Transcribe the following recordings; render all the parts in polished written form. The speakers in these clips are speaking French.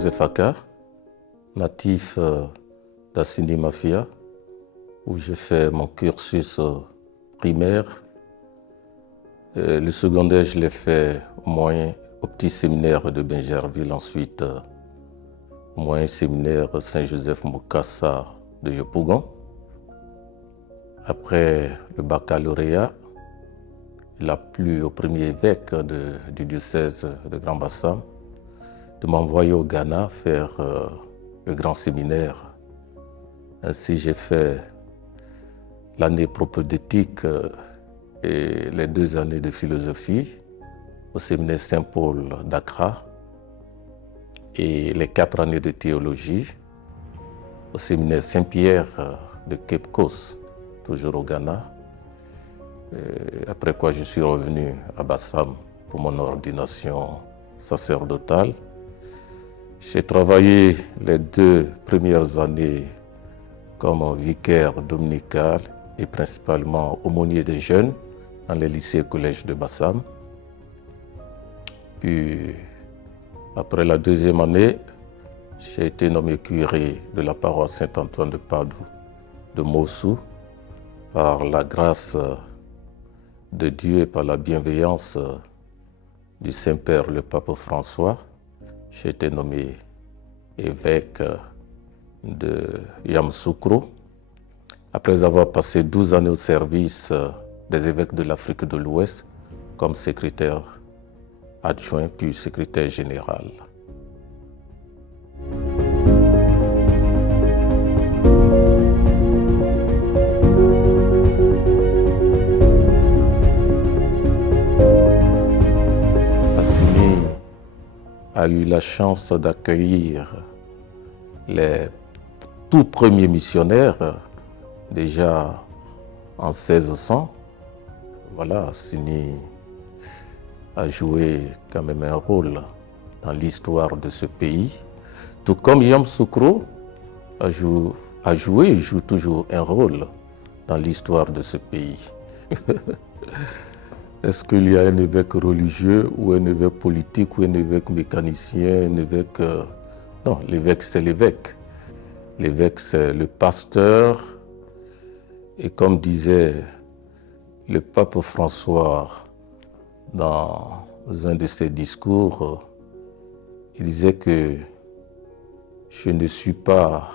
Joseph Aka, natif d'Assini Mafia, où j'ai fait mon cursus primaire. Le secondaire, je l'ai fait au petit séminaire de Bingerville, ensuite au moyen séminaire Saint-Joseph-Mokassa de Yopougon. Après le baccalauréat, il a plu au premier évêque du diocèse de Grand Bassam de m'envoyer au Ghana faire le grand séminaire. Ainsi, j'ai fait l'année propédeutique et les 2 années de philosophie au séminaire Saint-Paul d'Accra et les 4 années de théologie au séminaire Saint-Pierre de Cape Coast, toujours au Ghana. Après quoi, je suis revenu à Bassam pour mon ordination sacerdotale. J'ai travaillé les 2 premières années comme vicaire dominical et principalement aumônier des jeunes dans les lycées et collèges de Bassam. Puis, après la 2e année, j'ai été nommé curé de la paroisse Saint-Antoine de Padoue de Mossou par la grâce de Dieu et par la bienveillance du Saint-Père, le Pape François. J'ai été nommé évêque de Yamoussoukro. Après avoir passé 12 années au service des évêques de l'Afrique de l'Ouest comme secrétaire adjoint puis secrétaire général. Assini a eu la chance d'accueillir les tout premiers missionnaires déjà en 1600. Voilà, Assini a joué quand même un rôle dans l'histoire de ce pays, tout comme Yamoussoukro a joué et joue toujours un rôle dans l'histoire de ce pays. Est-ce qu'il y a un évêque religieux ou un évêque politique ou un évêque mécanicien, un évêque... Non, l'évêque c'est l'évêque. L'évêque c'est le pasteur. Et comme disait le pape François dans un de ses discours, il disait que je ne suis pas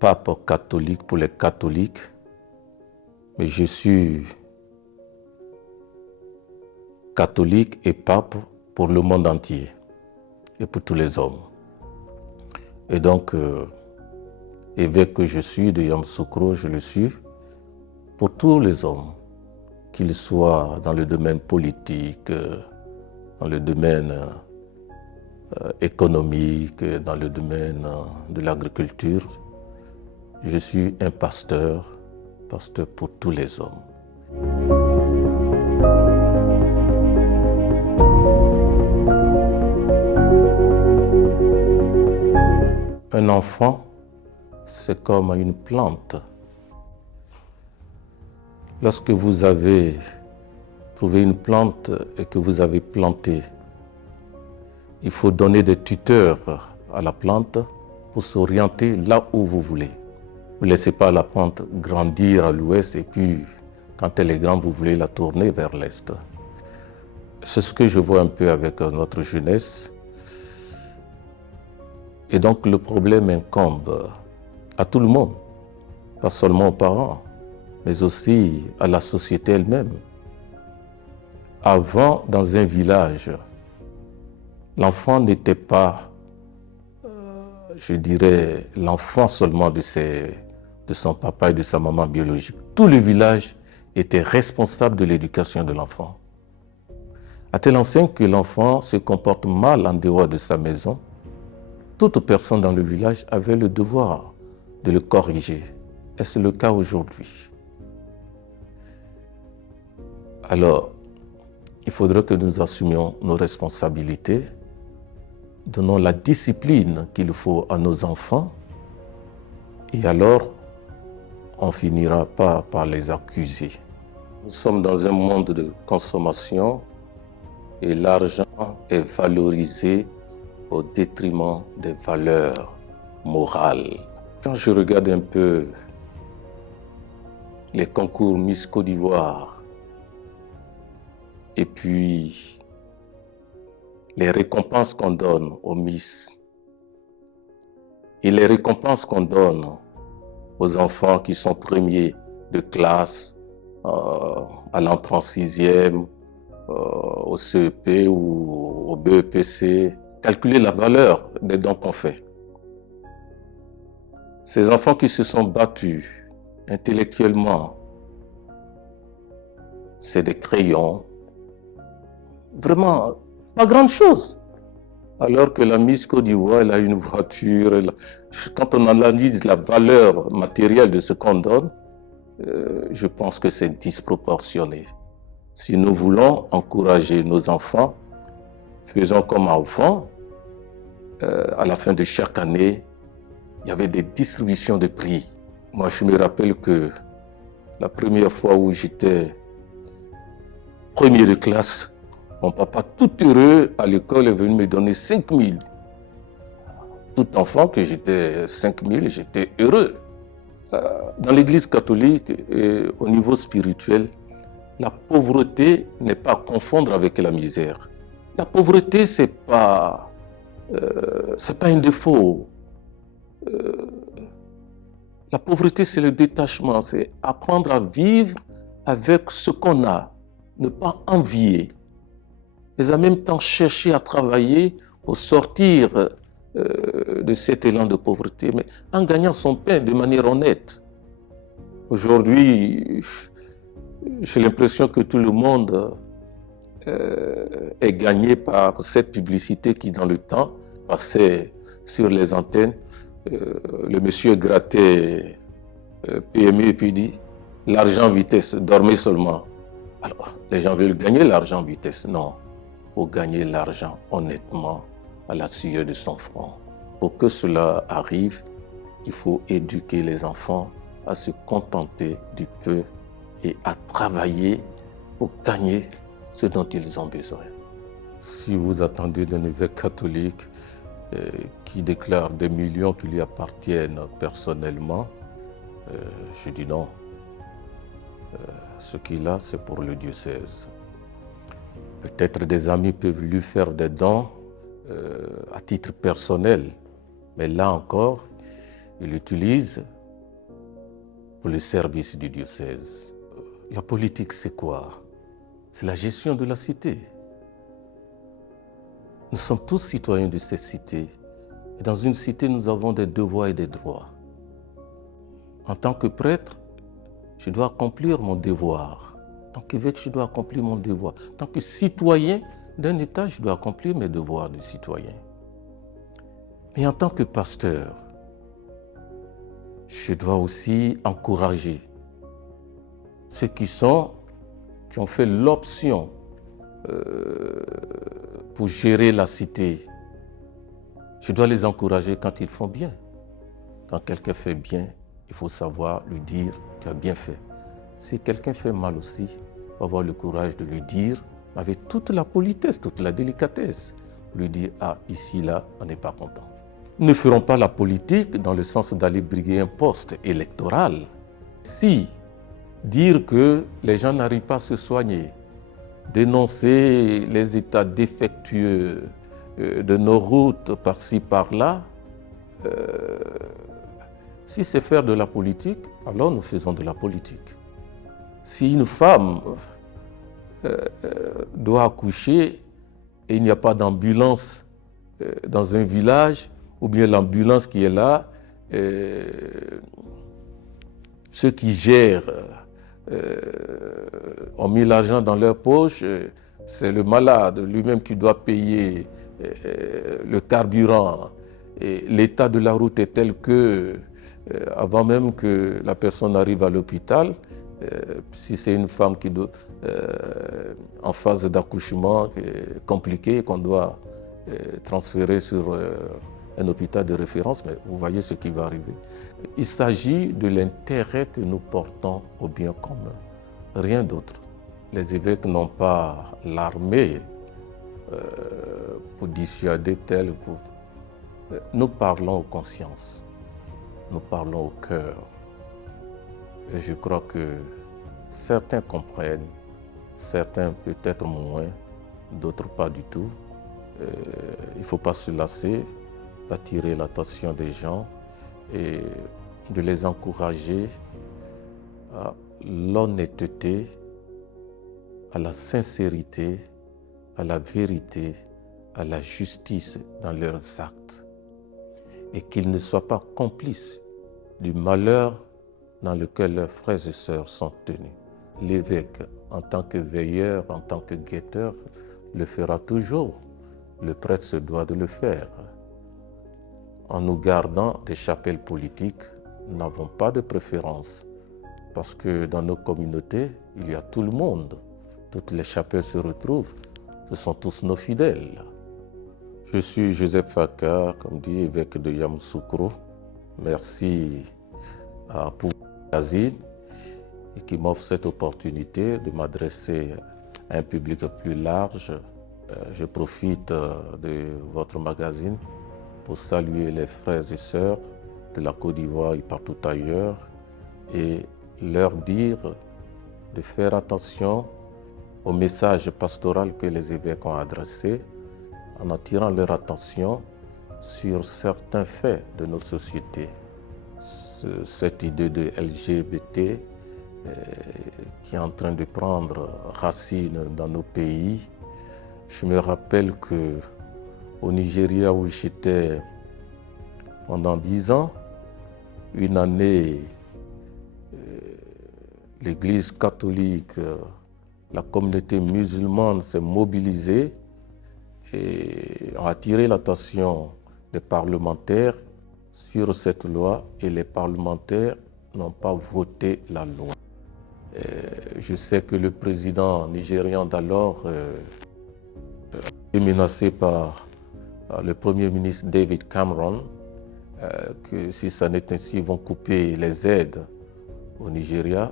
pape catholique pour les catholiques, mais je suis catholique et pape pour le monde entier et pour tous les hommes. Et donc, évêque que je suis de Yamoussoukro, je le suis pour tous les hommes, qu'ils soient dans le domaine politique, dans le domaine économique, dans le domaine de l'agriculture. Je suis un pasteur pour tous les hommes. Un enfant, c'est comme une plante. Lorsque vous avez trouvé une plante et que vous avez planté, il faut donner des tuteurs à la plante pour s'orienter là où vous voulez. Vous ne laissez pas la plante grandir à l'ouest et puis, quand elle est grande, vous voulez la tourner vers l'est. C'est ce que je vois un peu avec notre jeunesse. Et donc le problème incombe à tout le monde, pas seulement aux parents, mais aussi à la société elle-même. Avant, dans un village, l'enfant n'était pas, je dirais, l'enfant seulement de son papa et de sa maman biologique. Tout le village était responsable de l'éducation de l'enfant. À telle enseigne que l'enfant se comporte mal en dehors de sa maison, toute personne dans le village avait le devoir de le corriger. Et c'est le cas aujourd'hui. Alors, il faudrait que nous assumions nos responsabilités, donnons la discipline qu'il faut à nos enfants, et alors on finira pas par les accuser. Nous sommes dans un monde de consommation et l'argent est valorisé au détriment des valeurs morales. Quand je regarde un peu les concours Miss Côte d'Ivoire et puis les récompenses qu'on donne aux Miss et les récompenses qu'on donne aux enfants qui sont premiers de classe à l'entrée en sixième, au CEP ou au BEPC, calculer la valeur des dons qu'on fait. Ces enfants qui se sont battus intellectuellement, c'est des crayons, vraiment pas grande chose. Alors que la Miss Côte d'Ivoire, elle a une voiture. Quand on analyse la valeur matérielle de ce qu'on donne, je pense que c'est disproportionné. Si nous voulons encourager nos enfants, faisons comme avant. À la fin de chaque année, il y avait des distributions de prix. Moi, je me rappelle que la première fois où j'étais premier de classe, mon papa, tout heureux à l'école, est venu me donner 5 000. Tout enfant que j'étais 5 000, j'étais heureux. Dans l'Église catholique, au niveau spirituel, la pauvreté n'est pas à confondre avec la misère. La pauvreté, c'est pas un défaut. La pauvreté, c'est le détachement, c'est apprendre à vivre avec ce qu'on a, ne pas envier, mais en même temps chercher à travailler pour sortir de cet élan de pauvreté, mais en gagnant son pain de manière honnête. Aujourd'hui, j'ai l'impression que tout le monde est gagné par cette publicité qui, dans le temps, passait sur les antennes. Le monsieur grattait PME et puis dit « l'argent vitesse, dormez seulement ». Alors, les gens veulent gagner l'argent vitesse. Non, il faut gagner l'argent honnêtement à la sueur de son front. Pour que cela arrive, il faut éduquer les enfants à se contenter du peu et à travailler pour gagner ce dont ils ont besoin. Si vous attendez d'un évêque catholique qui déclare des millions qui lui appartiennent personnellement, je dis non. Ce qu'il a, c'est pour le diocèse. Peut-être des amis peuvent lui faire des dons à titre personnel, mais là encore, il l'utilise pour le service du diocèse. La politique, c'est quoi? C'est la gestion de la cité. Nous sommes tous citoyens de cette cité. Et dans une cité, nous avons des devoirs et des droits. En tant que prêtre, je dois accomplir mon devoir. En tant qu'évêque, je dois accomplir mon devoir. En tant que citoyen d'un État, je dois accomplir mes devoirs de citoyen. Mais en tant que pasteur, je dois aussi encourager ceux qui ont fait l'option pour gérer la cité. Je dois les encourager quand ils font bien. Quand quelqu'un fait bien, il faut savoir lui dire « tu as bien fait ». Si quelqu'un fait mal aussi, il faut avoir le courage de lui dire, avec toute la politesse, toute la délicatesse, lui dire « ah, ici, là, on n'est pas content ». Nous ne ferons pas la politique dans le sens d'aller briguer un poste électoral. Si dire que les gens n'arrivent pas à se soigner, dénoncer les états défectueux de nos routes par-ci, par-là, si c'est faire de la politique, alors nous faisons de la politique. Si une femme doit accoucher et il n'y a pas d'ambulance dans un village, ou bien l'ambulance qui est là, ceux qui gèrent ont mis l'argent dans leur poche, c'est le malade lui-même qui doit payer le carburant. Et l'état de la route est tel que, avant même que la personne arrive à l'hôpital, si c'est une femme qui doit, en phase d'accouchement compliqué, qu'on doit transférer sur un hôpital de référence, mais vous voyez ce qui va arriver. Il s'agit de l'intérêt que nous portons au bien commun, rien d'autre. Les évêques n'ont pas l'armée pour dissuader tel. Nous parlons aux consciences, nous parlons au cœur. Et je crois que certains comprennent, certains peut-être moins, d'autres pas du tout. Il ne faut pas se lasser d'attirer l'attention des gens et de les encourager à l'honnêteté, à la sincérité, à la vérité, à la justice dans leurs actes et qu'ils ne soient pas complices du malheur dans lequel leurs frères et sœurs sont tenus. L'évêque, en tant que veilleur, en tant que guetteur, le fera toujours. Le prêtre se doit de le faire. En nous gardant des chapelles politiques, nous n'avons pas de préférence parce que dans nos communautés, il y a tout le monde. Toutes les chapelles se retrouvent. Ce sont tous nos fidèles. Je suis Joseph Faka, comme dit, évêque de Yamoussoukro. Merci pour Magazine et qui m'offre cette opportunité de m'adresser à un public plus large. Je profite de votre magazine pour saluer les frères et sœurs de la Côte d'Ivoire et partout ailleurs et leur dire de faire attention au message pastoral que les évêques ont adressé en attirant leur attention sur certains faits de nos sociétés. Cette idée de LGBT qui est en train de prendre racine dans nos pays. Je me rappelle qu'au Nigeria où j'étais pendant 10 ans, une année, l'Église catholique, la communauté musulmane s'est mobilisée et a attiré l'attention des parlementaires sur cette loi et les parlementaires n'ont pas voté la loi. Je sais que le président nigérian d'alors est menacé par le premier ministre David Cameron que si ça n'est ainsi, ils vont couper les aides au Nigeria.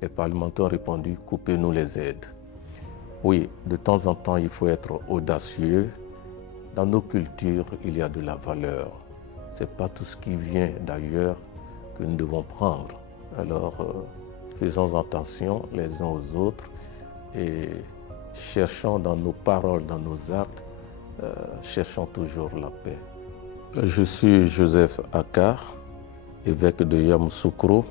Les parlementaires ont répondu « coupez-nous les aides ». Oui, de temps en temps, il faut être audacieux. Dans nos cultures, il y a de la valeur. Ce n'est pas tout ce qui vient d'ailleurs que nous devons prendre. Alors, faisons attention les uns aux autres et cherchons dans nos paroles, dans nos actes, cherchons toujours la paix. Je suis Joseph Akar, évêque de Yamoussoukro.